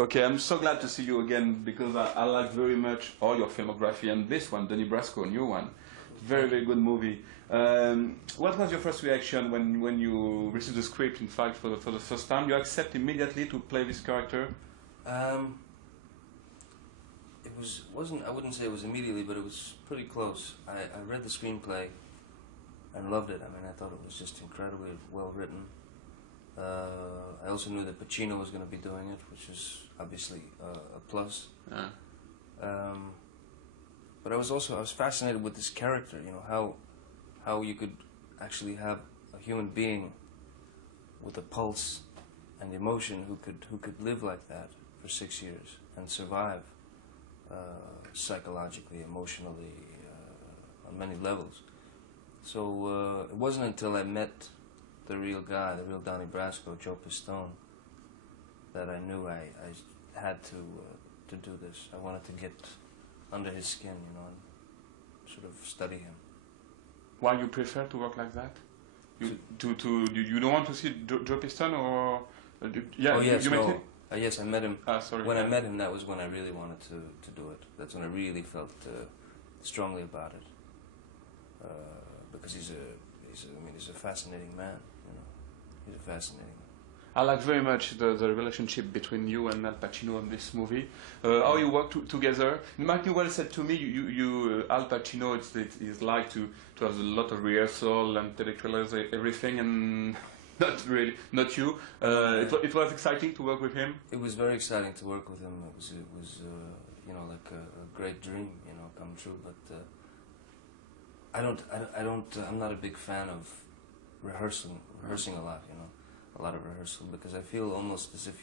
Okay, I'm so glad to see you again because I like very much all your filmography and this one, Donnie Brasco, new one. Very, very good movie. What was your first reaction when you received the script, in fact, for the first time? You accept immediately to play this character? I wouldn't say it was immediately, but it was pretty close. I read the screenplay and loved it. I mean, I thought it was just incredibly well written. I also knew that Pacino was going to be doing it, which is obviously a plus. But I was fascinated with this character. You know, how you could actually have a human being with a pulse and emotion who could live like that for 6 years and survive psychologically, emotionally, on many levels. So it wasn't until I met the real guy, the real Donnie Brasco, Joe Pistone, that I knew I had to do this. I wanted to get under his skin, you know, and sort of study him. Why you prefer to work like that? You don't want to see Joe Pistone, or yeah? Oh yes, you met him? Yes, I met him. Sorry. When I met him, that was when I really wanted to do it. That's when I really felt strongly about it, because he's a fascinating man. You know, he's a fascinating man. I like very much the relationship between you and Al Pacino in this movie. How you work together. Mark Newell said to me, Al Pacino, it's like to have a lot of rehearsal and intellectualize everything, and not you. It was exciting to work with him. It was very exciting to work with him. It was you know, like a great dream, you know, come true. But I'm not a big fan of rehearsing a lot, you know. A lot of rehearsal, because I feel almost as if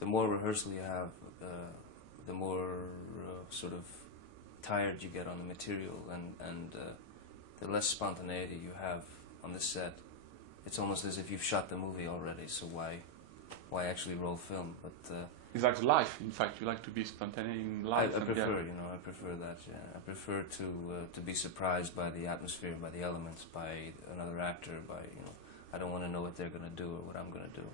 the more rehearsal you have, the more sort of tired you get on the material, and the less spontaneity you have on the set. It's almost as if you've shot the movie already, so why actually roll film? But it's like life. In fact, you like to be spontaneous in life. I prefer, you know, I prefer that. Yeah, I prefer to be surprised by the atmosphere, by the elements, by another actor, by, you know. I don't want to know what they're going to do or what I'm going to do.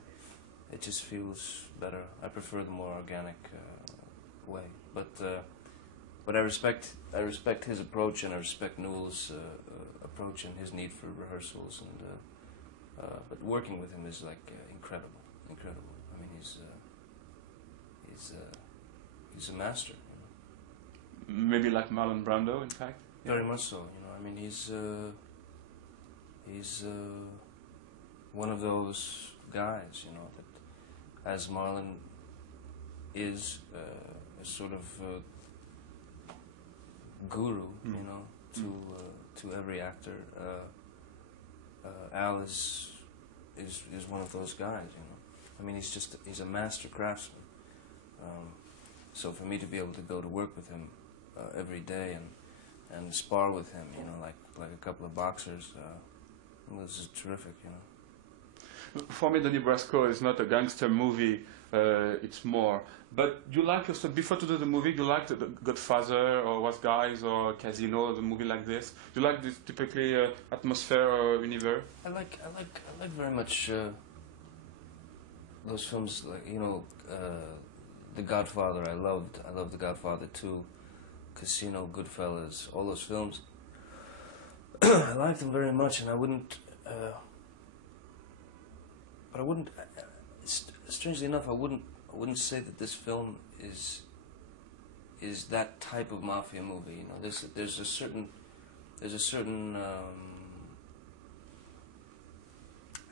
It just feels better. I prefer the more organic way. But I respect his approach, and I respect Newell's approach and his need for rehearsals. And but working with him is like incredible. I mean, he's a master. You know? Maybe like Marlon Brando, in fact. Very much so. You know, I mean, he's one of those guys, you know, that, as Marlon is a sort of guru, you know, to every actor. Al is one of those guys, you know. I mean, he's a master craftsman. So for me to be able to go to work with him every day and spar with him, you know, like a couple of boxers, was terrific, you know. For me, Donnie Brasco is not a gangster movie, it's more. But you like also, before to do the movie, you like the Godfather or What Guys or Casino, the movie like this? You like this typically atmosphere or universe? I like very much those films, like, you know, The Godfather. I loved The Godfather 2, Casino, Goodfellas, all those films. I liked them very much, and I wouldn't. But I wouldn't. Strangely enough, I wouldn't say that this film is that type of mafia movie. You know, there's a certain. I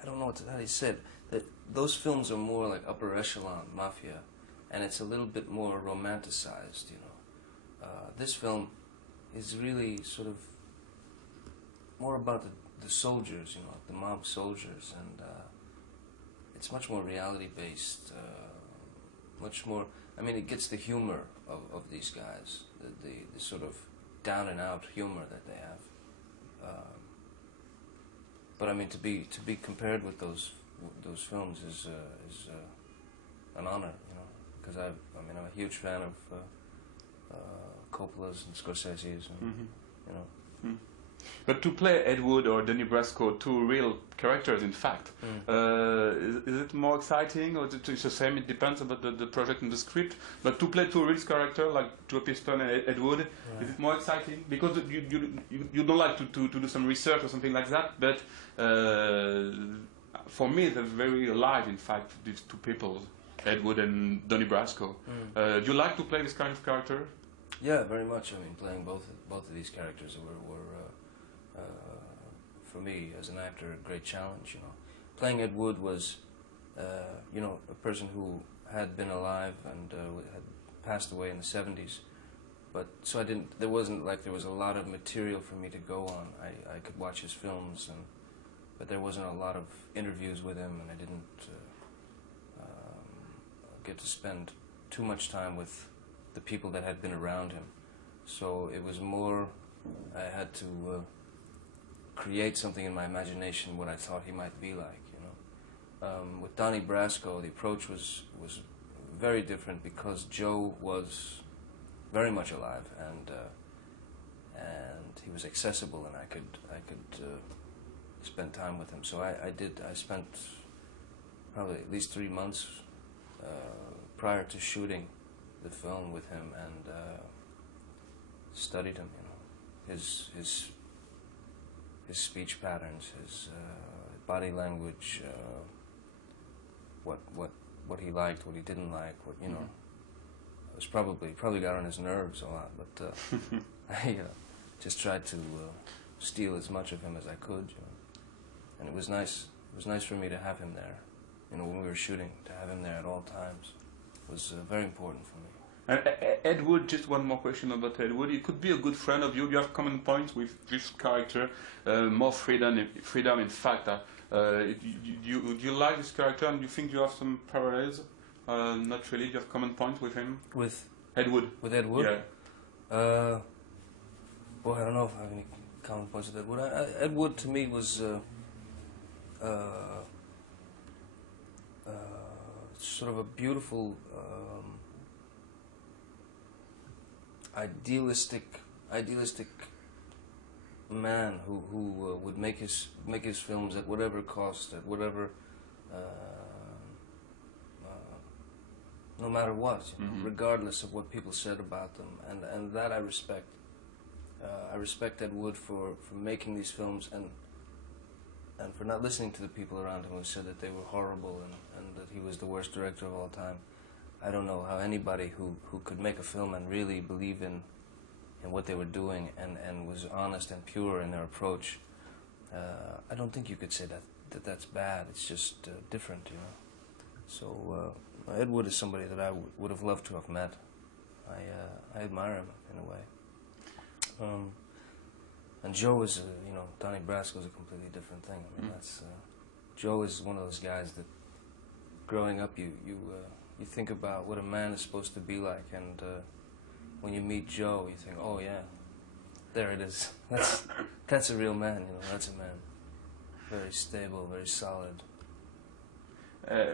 don't know how he said that. Those films are more like upper echelon mafia, and it's a little bit more romanticized. You know, this film is really sort of more about the soldiers. You know, the mob soldiers, and it's much more reality-based, much more. I mean, it gets the humor of these guys, the sort of down-and-out humor that they have. But I mean, to be compared with those films is an honor, you know, because I'm a huge fan of Coppola's and Scorsese's, and, you know. But to play Ed Wood or Donnie Brasco, two real characters, in fact, is it more exciting, or it's the same? It depends about the project and the script. But to play two real characters like Joe Piston and Ed Wood, is it more exciting? Because you don't like to do some research or something like that. But for me, they're very alive. In fact, these two people, Ed Wood and Donnie Brasco. Do you like to play this kind of character? Yeah, very much. I mean, playing both of these characters were for me as an actor a great challenge. You know, playing Ed Wood was, you know, a person who had been alive and had passed away in the '70s. But so there wasn't like there was a lot of material for me to go on. I could watch his films, but there wasn't a lot of interviews with him, and I didn't get to spend too much time with the people that had been around him. So it was more, I had to create something in my imagination what I thought he might be like, you know. With Donnie Brasco, the approach was very different because Joe was very much alive, and he was accessible, and I could spend time with him. So I spent probably at least 3 months prior to shooting the film with him, and studied him, you know, his speech patterns, his body language, what he liked, what he didn't like, what, you know. It was probably got on his nerves a lot, but I just tried to steal as much of him as I could, you know. And it was nice. It was nice for me to have him there, you know, when we were shooting, to have him there at all times. It was very important for me. And Ed Wood, just one more question about Ed Wood. He could be a good friend of you. You have common points with this character, more freedom in fact. Do you like this character, and you think you have some parallels? Not really. Do you have common points with him? With Ed Wood? With Ed Wood? Yeah. Boy, I don't know if I have any common points with Ed Wood. Ed Wood to me was sort of a beautiful, idealistic man who would make his films at whatever cost, at whatever, no matter what, you know, regardless of what people said about them, and that I respect. I respect Ed Wood for making these films and for not listening to the people around him who said that they were horrible and that he was the worst director of all time. I don't know how anybody who could make a film and really believe in what they were doing and was honest and pure in their approach, I don't think you could say that's bad. It's just different, you know. So Ed Wood is somebody that I would have loved to have met. I admire him in a way. And Joe is, you know, Donnie Brasco is a completely different thing. I mean, Joe is one of those guys that, growing up, you think about what a man is supposed to be like, and when you meet Joe, you think, oh yeah, there it is. That's a real man, you know. That's a man, very stable, very solid.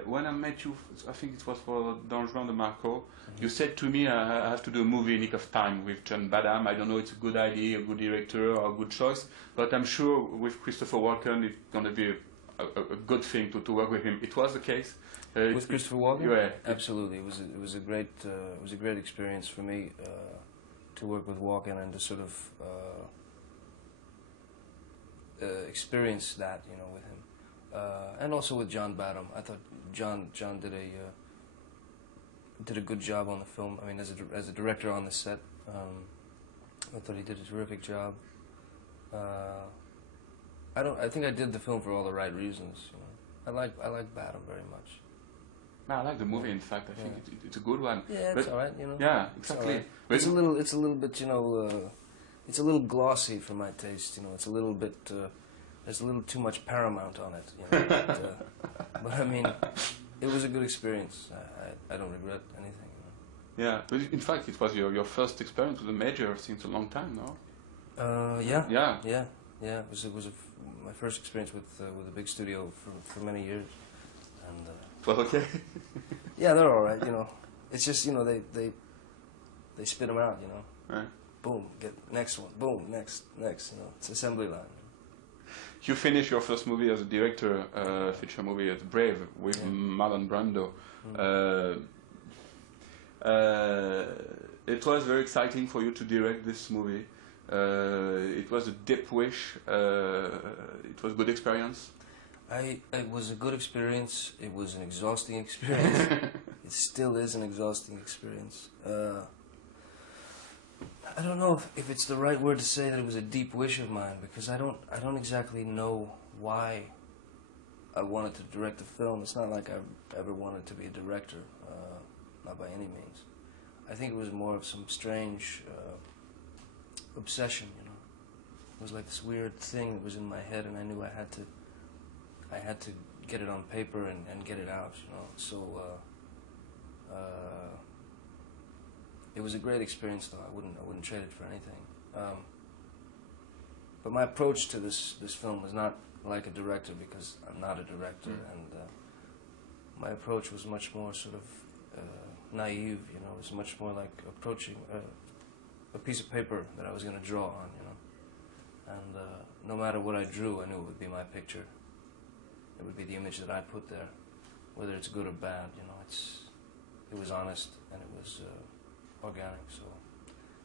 When I met you, I think it was for Don Juan de Marco, you said to me, I have to do a movie Nick of Time with John Badham. I don't know, it's a good idea, a good director, or a good choice, but I'm sure with Christopher Walken it's going to be a good thing to work with him. It was the case. With Christopher Walken? Yeah. Absolutely. It was a great experience for me to work with Walken and to sort of experience that, you know, with him. And also with John Badham. I thought John did a good job on the film. I mean, as a director on the set, I thought he did a terrific job. I think I did the film for all the right reasons. You know, I like Badham very much. No, I like the movie. In fact, I think it's a good one. Yeah, it's all right. You know. Yeah, exactly. It's a little bit, you know, it's a little glossy for my taste. You know, it's a little bit. There's a little too much Paramount on it, you know. But I mean, it was a good experience. I don't regret anything. You know. Yeah, but in fact, it was your first experience with a major since a long time, no? Yeah. Yeah. Yeah. Yeah. It was my first experience with a big studio for many years, and. Well, okay. Yeah, they're all right. You know, it's just, you know, they spit them out. You know. Right. boom, get next one, boom, next, you know, it's assembly line. You finished your first movie as a director, feature movie at Brave with Marlon Brando. It was very exciting for you to direct this movie. It was a deep wish. It was a good experience. It was a good experience. It was an exhausting experience. It still is an exhausting experience. I don't know if it's the right word to say that it was a deep wish of mine, because I don't exactly know why I wanted to direct the film. It's not like I ever wanted to be a director, not by any means. I think it was more of some strange obsession, you know. It was like this weird thing that was in my head, and I knew I had to get it on paper and get it out, you know. So it was a great experience, though. I wouldn't trade it for anything. But my approach to this film was not like a director, because I'm not a director, and my approach was much more sort of naive, you know. It was much more like approaching a piece of paper that I was going to draw on, you know. And no matter what I drew, I knew it would be my picture. It would be the image that I put there, whether it's good or bad, you know. It was honest, and it was organic, so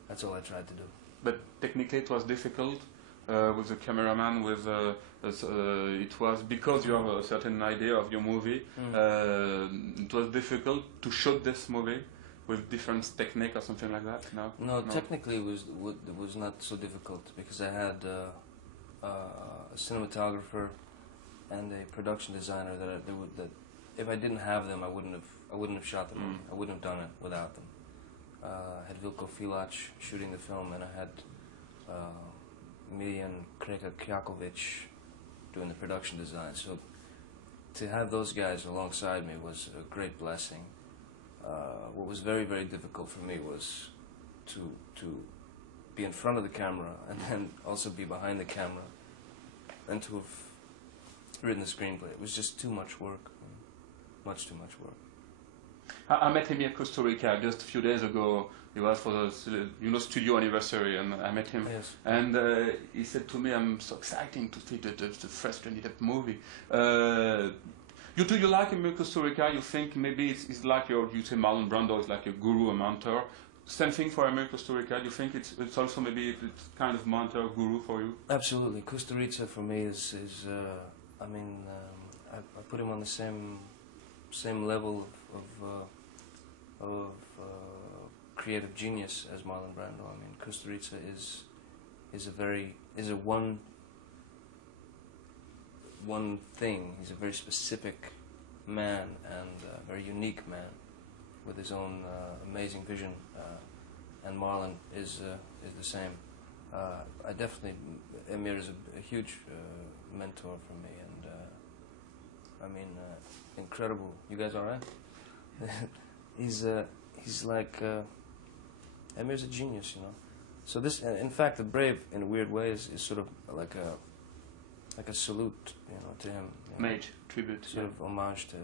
that's all I tried to do. But technically it was difficult with the cameraman, with it was because you have a certain idea of your movie. It was difficult to shoot this movie with different technique or something like that. No, technically it was not so difficult, because I had a cinematographer and a production designer that if I didn't have them, I wouldn't have shot the movie. I wouldn't have done it without them. I had Vilko Filac shooting the film, and I had Miljan Kreka-Kjakovic doing the production design. So to have those guys alongside me was a great blessing. What was very, very difficult for me was to be in front of the camera and then also be behind the camera, and to have written the screenplay. It was just too much work, much too much work. I met him in Costa Rica just a few days ago. It was for the studio anniversary, and I met him. Yes. And he said to me, "I'm so exciting to see the first Johnny Depp movie." You like him in Costa Rica? You think maybe it's like you say Marlon Brando is like a guru, a mentor. Same thing for America, Costa Rica. Do you think it's also maybe it's kind of mentor, guru for you? Absolutely. Costa Rica for me is I mean, I put him on the same level of creative genius as Marlon Brando. I mean, Costa Rica is a one thing. He's a very specific man, and a very unique man with his own amazing vision. And Marlon is the same. I definitely, Emir is a huge mentor for me, and I mean, incredible. You guys all right? He's like Emir's a genius, you know. So this, in fact, the Brave, in a weird way, is sort of like a salute, you know, to him. You know, Mage tribute, sort of homage to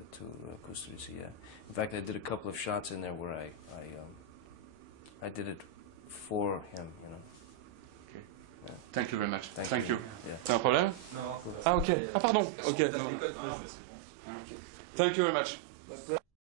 Costa Rica. Yeah. In fact, I did a couple of shots in there where I did it for him, you know. Okay. Yeah. Thank you very much. Thank you. Yeah. T'as un problème? Non. Ah ok. Ah pardon. Ok. Thank you very much.